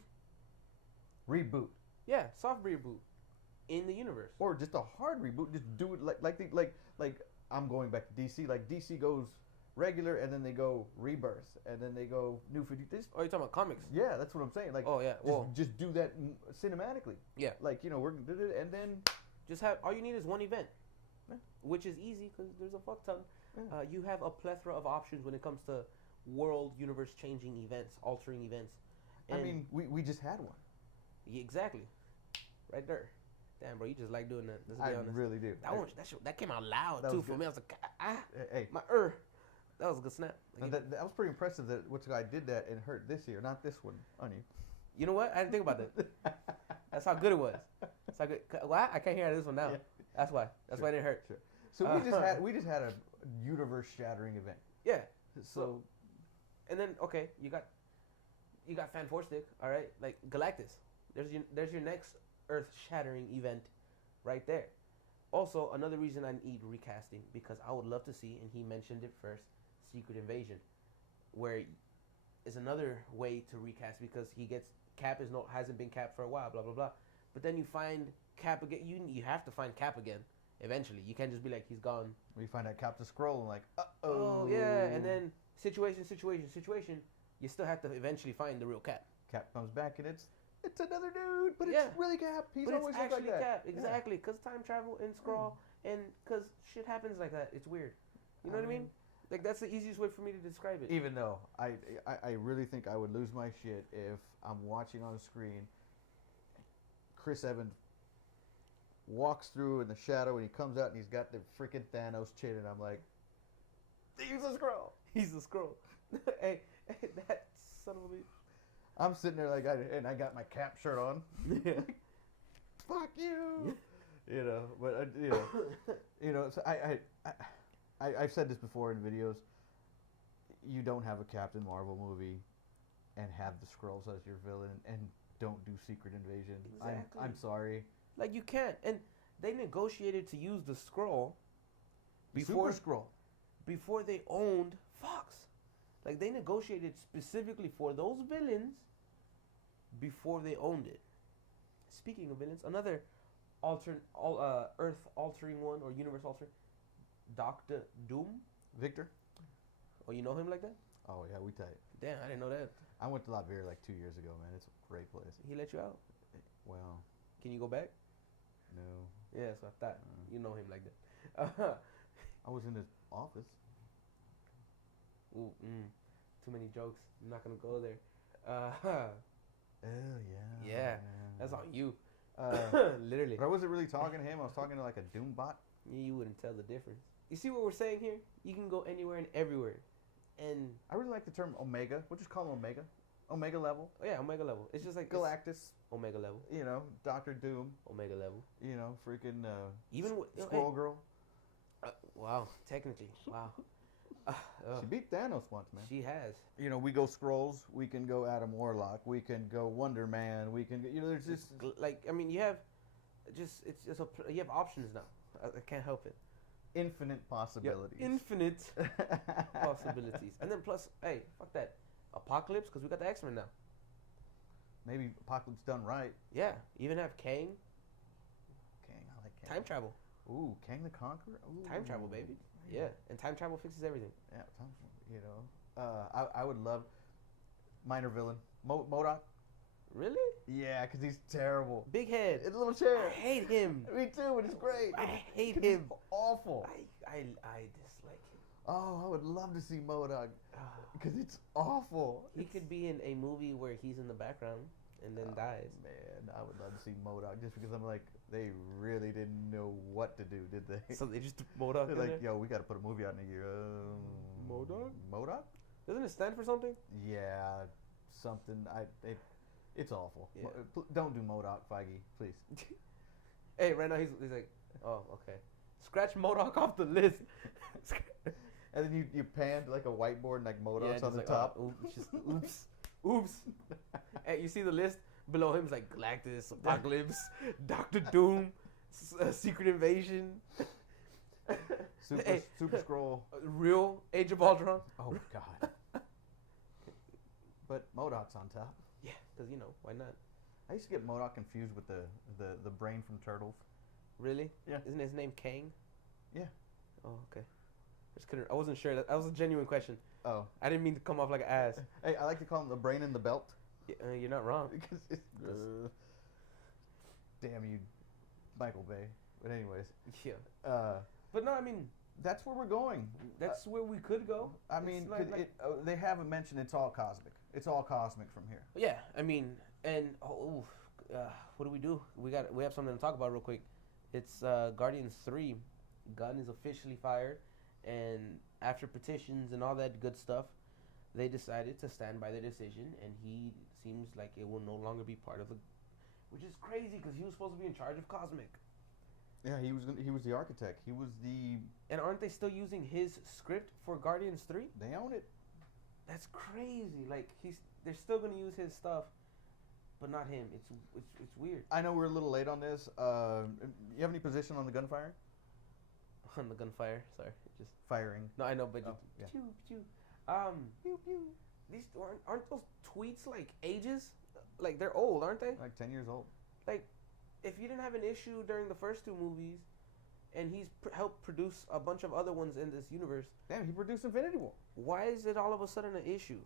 Reboot. Yeah, soft reboot in the universe. Or just a hard reboot. Just do it like I'm going back to DC. Like DC goes regular, and then they go Rebirth, and then they go New 52. Oh, you're talking about comics? Yeah, that's what I'm saying. Like, oh yeah, just do that cinematically. Yeah, like we're gonna do it, and then just have all you need is one event, which is easy because there's a fuck ton. Yeah. You have a plethora of options when it comes to world, universe-changing events, altering events. And I mean, we just had one. Yeah, exactly, right there. Damn, bro, you just like doing that. Let's be honest. Really do. That came out loud too for me. I was like, hey, that was a good snap. Like that was pretty impressive that which guy did that and hurt this year, not this one on you. You know what? I didn't think about that. That's how good it was. It's how good. Well, I can't hear this one now. Yeah. That's why. That's why it didn't hurt. Sure. So we just had a universe-shattering event. Yeah. So, and then you got Fan Four Stick. All right, like Galactus. There's your next Earth-shattering event, right there. Also, another reason I need recasting, because I would love to see, and he mentioned it first, Secret Invasion, where is another way to recast, because he gets Cap hasn't been Cap for a while, blah blah blah. But then you find Cap again. You have to find Cap again eventually. You can't just be like he's gone. We find out Cap's a Skrull and like, oh yeah, and then situation. You still have to eventually find the real Cap. Cap comes back and it's another dude, but it's really Cap. He's but always it's actually like that. Cap, exactly, because time travel and Skrull, and because shit happens like that. It's weird. You know what I mean? Like that's the easiest way for me to describe it. Even though I really think I would lose my shit if I'm watching on the screen, Chris Evans walks through in the shadow and he comes out and he's got the freaking Thanos chin and I'm like, he's a Skrull. He's a Skrull. hey, that son of a bitch. I'm sitting there like, I got my Cap shirt on. Yeah. Fuck you. You know, but you know. So I've said this before in videos. You don't have a Captain Marvel movie and have the Skrulls as your villain and don't do Secret Invasion. Exactly. I'm sorry. Like you can't. And they negotiated to use the Skrull before Super Skrull. Before they owned Fox. Like they negotiated specifically for those villains before they owned it. Speaking of villains, another Earth altering one or universe altering, Doctor Doom. Victor. Oh, you know him like that? Oh yeah, we tight. Damn, I didn't know that. I went to Latveria like 2 years ago, man. It's a great place. He let you out? Well. Can you go back? No. Yeah, so I thought you know him like that. I was in his office. Ooh, too many jokes. I'm not gonna go there. Oh yeah. Yeah, that's on you. Literally. But I wasn't really talking to him. I was talking to like a Doom bot. You wouldn't tell the difference. You see what we're saying here? You can go anywhere and everywhere. And I really like the term Omega. We'll just call him Omega. Omega level. Oh yeah, Omega level. It's just like Galactus. Omega level. You know, Doctor Doom. Omega level. You know, freaking even Squirrel Girl. Wow, technically, wow. She beat Thanos once, man. She has. You know, we go Skrulls. We can go Adam Warlock. We can go Wonder Man. We can, you know, there's just like I mean, you have you have options now. I can't help it. Infinite possibilities. Yeah, infinite possibilities. And then plus, hey, fuck that. Apocalypse, because we got the X-Men now. Maybe Apocalypse done right. Yeah, even have Kang. Kang, I like Kang. Time travel. Ooh, Kang the Conqueror. Ooh. Time travel, baby. Yeah, and time travel fixes everything. Yeah, you know, I would love minor villain MODOK. Really? Yeah, because he's terrible. Big head. It's a little chair. I hate him. Me too, but it's great. I hate him. He's awful. I dislike him. Oh, I would love to see MODOK because it's awful. He could be in a movie where he's in the background and then dies. Man, I would love to see MODOK just because I'm like, they really didn't know what to do, did they? So they just threw MODOK They're in like, there? yo, we got to put a movie out in a year. MODOK? MODOK? Doesn't it stand for something? Yeah, something. It's awful. Yeah. Don't do MODOK, Feige, please. Hey, right now he's like, oh, okay. Scratch MODOK off the list. And then you pan to like a whiteboard and like MODOK's on the like, top. Oh, oops. Hey, you see the list? Below him is like Galactus, Apocalypse, Doctor Doom, Secret Invasion. Super Skrull. Real Age of Ultron. Oh, God. But MODOK's on top. Yeah, because, you know, why not? I used to get MODOK confused with the brain from Turtles. Really? Yeah. Isn't his name Kang? Yeah. Oh, okay. I wasn't sure. That was a genuine question. Oh. I didn't mean to come off like an ass. Hey, I like to call him the brain in the belt. Yeah, you're not wrong. Because it's damn you, Michael Bay. But anyways. Yeah. But no, I mean, that's where we're going. That's where we could go. I mean, they haven't mentioned it's all cosmic. It's all cosmic from here. Yeah, I mean, and what do? We have something to talk about real quick. It's Guardians 3. Gunn is officially fired, and after petitions and all that good stuff, they decided to stand by their decision, and he seems like it will no longer be part of the, which is crazy because he was supposed to be in charge of Cosmic. Yeah, he was the architect. He was the. And aren't they still using his script for Guardians 3? They own it. That's crazy. Like they're still gonna use his stuff, but not him. It's weird. I know we're a little late on this. You have any position on the gunfire? On the gunfire, sorry, just firing. No, I know, but yeah. Pew, pew. Pew, pew. These aren't those tweets like ages like they're old, aren't they? Like 10 years old. Like, if you didn't have an issue during the first two movies, and he's helped produce a bunch of other ones in this universe, Damn, he produced Infinity War. why is it all of a sudden an issue?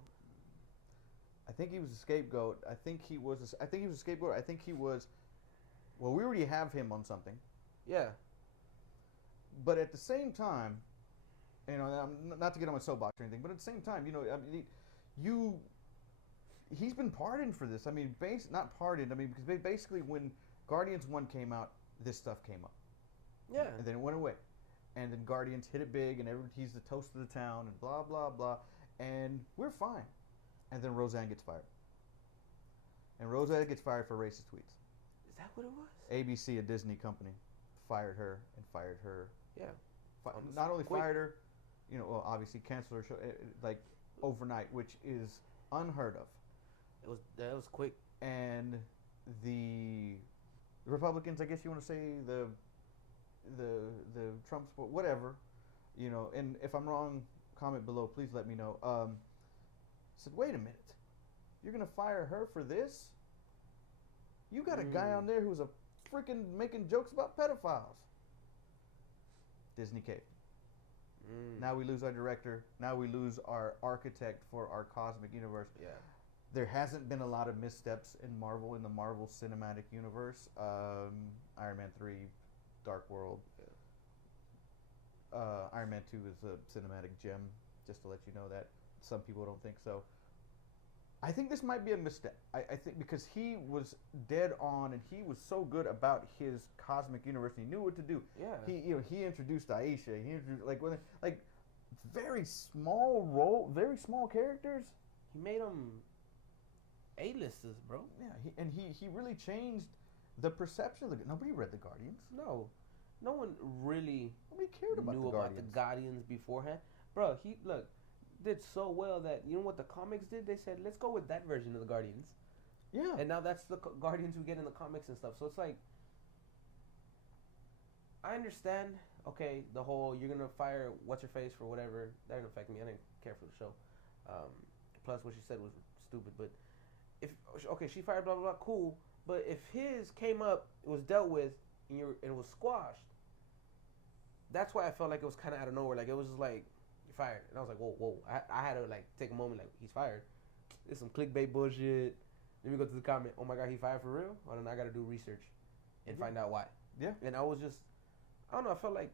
I think he was a scapegoat. I think he was a scapegoat. I think he was. Well, we already have him on something. Yeah. But at the same time, you know, not to get on my soapbox or anything, but at the same time, you know, I mean, he's been pardoned for this. I mean, not pardoned. I mean, because basically when Guardians 1 came out, this stuff came up. Yeah. And then it went away. And then Guardians hit it big, and he's the toast of the town, and blah, blah, blah. And we're fine. And then Roseanne gets fired. And Roseanne gets fired for racist tweets. Is that what it was? ABC, a Disney company, fired her. Yeah. Not only fired her, you know, well, obviously canceled her show, like, overnight, which is unheard of. That was quick. And the Republicans, I guess you want to say the Trump support, whatever, you know. And if I'm wrong, comment below. Please let me know. Said, wait a minute, you're gonna fire her for this? You got a guy on there who's a freaking making jokes about pedophiles. Disney caved. Now we lose our director. Now we lose our architect for our cosmic universe. Yeah. There hasn't been a lot of missteps in Marvel, in the Marvel Cinematic Universe. Iron Man 3, Dark World. Yeah. Iron Man 2 is a cinematic gem, just to let you know that. Some people don't think so. I think this might be a misstep. I think because he was dead on and he was so good about his cosmic universe and he knew what to do. Yeah. He introduced Aisha. He introduced very small role, very small characters. He made them A-listers, bro. Yeah, he really changed the perception of nobody read the Guardians. No one really Nobody cared about knew about the Guardians beforehand, bro. He did so well that, you know what the comics did? They said, let's go with that version of the Guardians. Yeah. And now that's the Guardians we get in the comics and stuff. So it's like, I understand, okay, the whole you're gonna fire what's her face for whatever. That didn't affect me. I didn't care for the show. Plus, what she said was stupid. But she fired blah blah blah. Cool. But if his came up, it was dealt with, and it was squashed. That's why I felt like it was kind of out of nowhere. Like it was just like, you're fired, and I was like, whoa. I had to like take a moment, like, he's fired. It's some clickbait bullshit. Let me go to the comment. Oh my god, he fired for real? Well, then I got to do research and find out why. Yeah. And I was just, I don't know. I felt like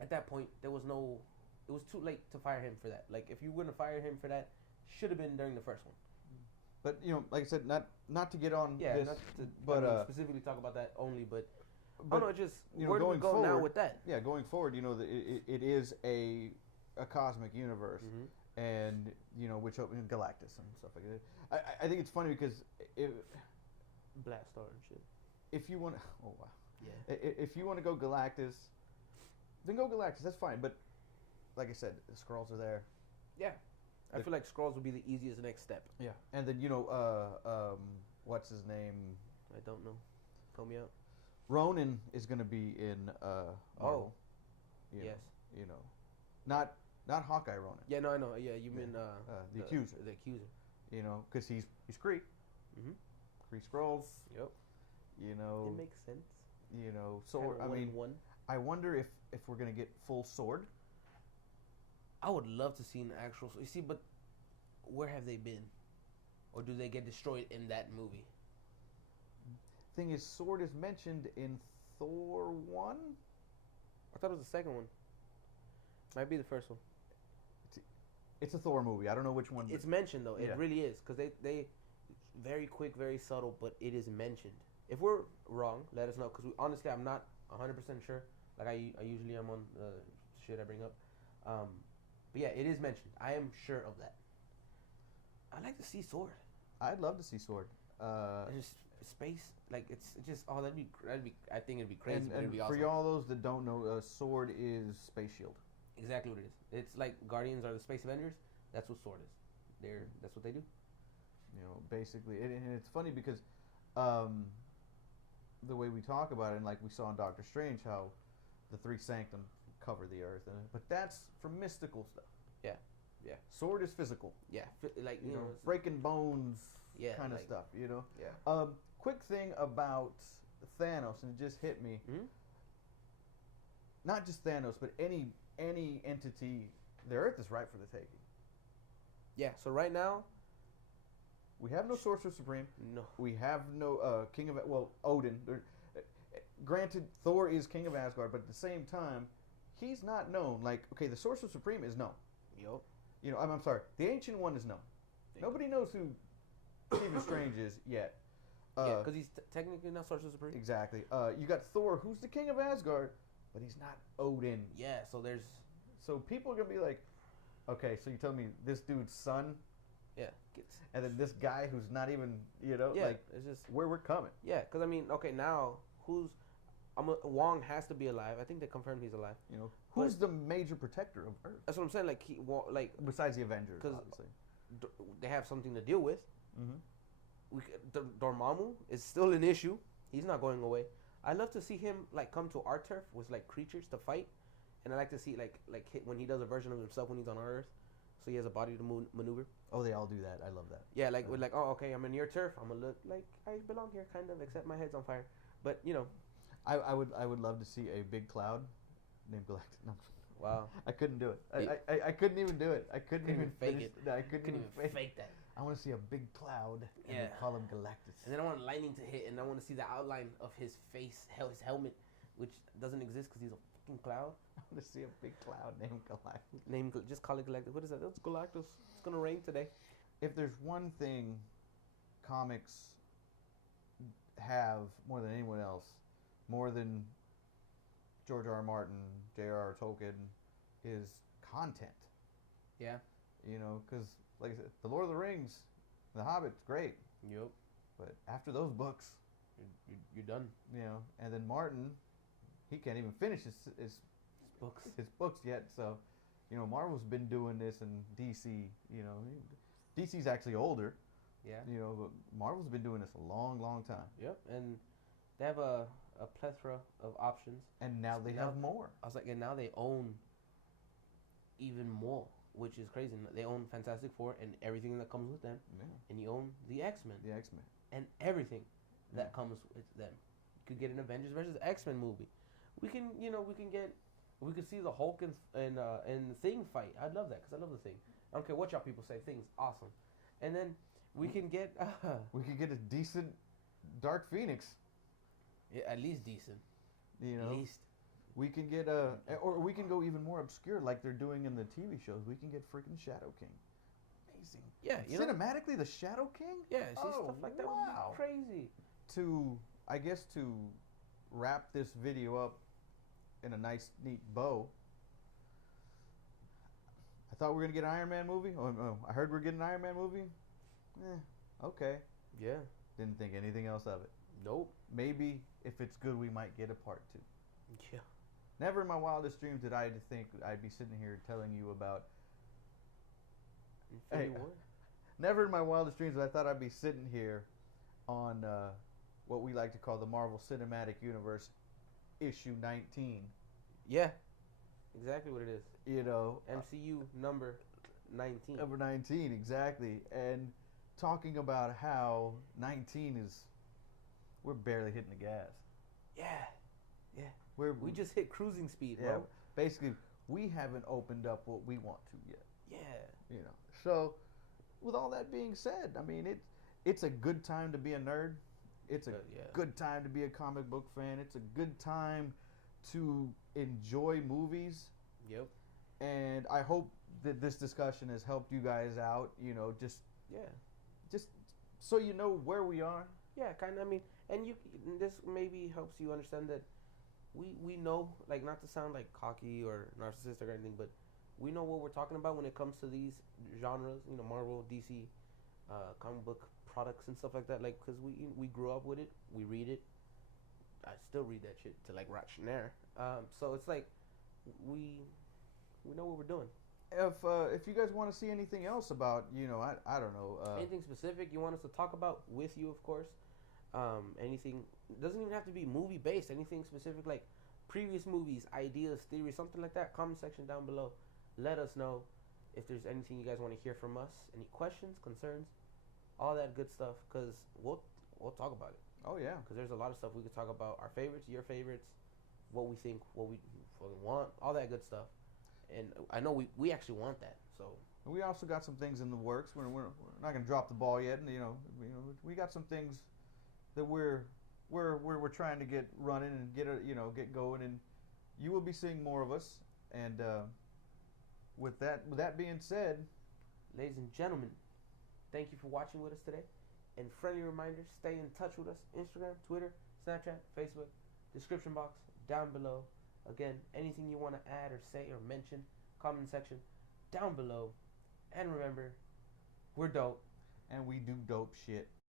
at that point it was too late to fire him for that. Like if you wouldn't have fired him for that, should have been during the first one. But you know, like I said, not to get on this, not to, but specifically talk about that only, but I don't know, just where do we go forward, now with that? Yeah, going forward, you know, it is a cosmic universe, and you know, which Galactus and stuff like that. I think it's funny because Blast Star and shit. If you want, oh wow, yeah. If you want to go Galactus, then go Galactus. That's fine. But like I said, the Skrulls are there. Yeah. I feel like Skrulls would be the easiest next step. Yeah, and then you know, what's his name? I don't know. Call me out. Ronan is going to be in Marvel. Yes. You know, not Hawkeye Ronan. Yeah, no, I know. Yeah, you mean the Accuser. The Accuser. You know, because he's Kree. Kree Skrulls. Yep. You know. It makes sense. You know, Sword. I mean, I wonder if we're going to get full Sword. I would love to see an actual. You see, but where have they been, or do they get destroyed in that movie? Thing is, Sword is mentioned in Thor 1. I thought it was the second one. Might be the first one. It's a Thor movie. I don't know which one. It's mentioned though. It really is, because they very quick, very subtle, but it is mentioned. If we're wrong, let us know, because honestly, I'm not 100% sure. Like I usually am on the shit I bring up. But yeah, it is mentioned. I am sure of that. I'd like to see Sword. I'd love to see Sword. Just space, like it's just that'd be. I think it'd be crazy. And it'd be awesome. for y'all those that don't know, Sword is Space Shield. Exactly what it is. It's like Guardians are the Space Avengers. That's what Sword is. That's what they do. You know, basically, and it's funny because the way we talk about it, and like we saw in Doctor Strange, how the three sanctums cover the earth, but that's for mystical stuff. Yeah. Sword is physical. Yeah, like you know, breaking bones. kind of stuff, you know. Yeah. Quick thing about Thanos, and it just hit me. Mm-hmm. Not just Thanos, but any entity, the Earth is ripe for the taking. Yeah. So right now, we have no Sorcerer Supreme. no. We have no King of Odin. Granted, Thor is King of Asgard, but at the same time, he's not known. Like, okay, the Sorcerer Supreme is known. Yup. You know, I'm sorry, the Ancient One is known. Nobody knows who Stephen Strange is yet. Yeah, because he's technically not Sorcerer Supreme. Exactly. You got Thor, who's the King of Asgard, but he's not Odin. Yeah. So there's. So people are gonna be like, okay, so you tell me this dude's son, Yeah. and then this guy who's not even, you know, Yeah. like It's just. where we're coming. Yeah, because I mean, okay, now who's. Wong has to be alive. I think they confirmed he's alive. You know, who's the major protector of Earth That's what I'm saying. Like like besides the Avengers? 'cause Obviously. they have something to deal with. Mm-hmm. Dormammu is still an issue. He's not going away. I'd love to see him like come to our turf with like creatures to fight, and I like to see like when he does a version of himself when he's on Earth, so he has a body to maneuver. Oh, they all do that. I love that. Yeah, like with like, oh, okay, I'm in your turf. I'm gonna look like I belong here, kind of, except my head's on fire. But you know, I would love to see a big cloud named Galactus. No. wow, I couldn't do it. I couldn't even do it. I couldn't even fake finish it. No, I couldn't even fake. that. I want to see a big cloud and Yeah. they call him Galactus. And then I want lightning to hit, and I want to see the outline of his face, his helmet, which doesn't exist because he's a fucking cloud. I want to see a big cloud named Galactus. Just call it Galactus. What is that? That's Galactus. It's gonna rain today. If there's one thing comics have more than anyone else, more than George R. R. Martin, J.R.R. Tolkien, is content. Yeah. You know, because like I said, The Lord of the Rings, The Hobbit's great, Yep. but after those books, You're done. you know, and then Martin, he can't even finish his books yet. So, you know, Marvel's been doing this, and DC, you know, DC's actually older. Yeah. You know, but Marvel's been doing this a long, long time. Yep. And they have a plethora of options. And now they have more. I was like, and now they own even more, which is crazy. They own Fantastic Four and everything that comes with them, Yeah. and you own the X-Men The X-Men. and everything that Yeah. comes with them. You could get an Avengers versus X-Men movie. We can see the Hulk and the Thing fight. I'd love that because I love the Thing. I don't care what y'all people say. Thing's awesome. And then we can get We could get a decent Dark Phoenix. yeah, at least decent. You know, At least. we can get or we can go even more obscure, like they're doing in the TV shows. We can get freaking Shadow King. Amazing. Yeah, you know? Cinematically, the Shadow King. Yeah, see Oh, stuff like that wow. would be crazy. I guess to wrap this video up in a nice, neat bow. I thought we were gonna get an Iron Man movie. Oh no, I heard we're getting an Iron Man movie. Okay. Yeah. Didn't think anything else of it. Nope. Maybe if it's good, we might get a part 2. Yeah. Never in my wildest dreams did I think I'd be sitting here telling you about. Infinity War. Never in my wildest dreams did I thought I'd be sitting here on what we like to call the Marvel Cinematic Universe issue 19. Yeah. Exactly what it is. You know, MCU number 19. number 19 exactly, and talking about how 19 is, we're barely hitting the gas. Yeah. Yeah. We just hit cruising speed, yeah, bro. basically we haven't opened up what we want to yet. Yeah. You know, so with all that being said, I mean it's a good time to be a nerd. It's a Yeah. good time to be a comic book fan. It's a good time to enjoy movies. Yep. And I hope that this discussion has helped you guys out. You know, just so you know where we are. Yeah, kind of. I mean, and this maybe helps you understand that we know, like, not to sound like cocky or narcissistic or anything, but we know what we're talking about when it comes to these genres. You know, Marvel, DC, comic book products and stuff like that. Like, because we grew up with it, we read it. I still read that shit to like Ratchnare. So it's like we know what we're doing. If you guys want to see anything else about, you know, I don't know. Anything specific you want us to talk about with you, of course. Anything doesn't even have to be movie based. Anything specific like previous movies, ideas, theories, something like that. Comment section down below. Let us know if there's anything you guys want to hear from us. Any questions, concerns, all that good stuff. Cause we'll talk about it. Oh yeah. Cause there's a lot of stuff we could talk about. Our favorites, your favorites, what we think, what we fucking want, all that good stuff. And I know we actually want that. So We also got some things in the works. We're not gonna drop the ball yet, and we got some things that we're trying to get running and get going, and you will be seeing more of us. And with that being said, ladies and gentlemen, thank you for watching with us today. And friendly reminder, stay in touch with us. Instagram, Twitter, Snapchat, Facebook, description box down below. Again, anything you want to add or say or mention, comment section down below. And remember, we're dope. And we do dope shit.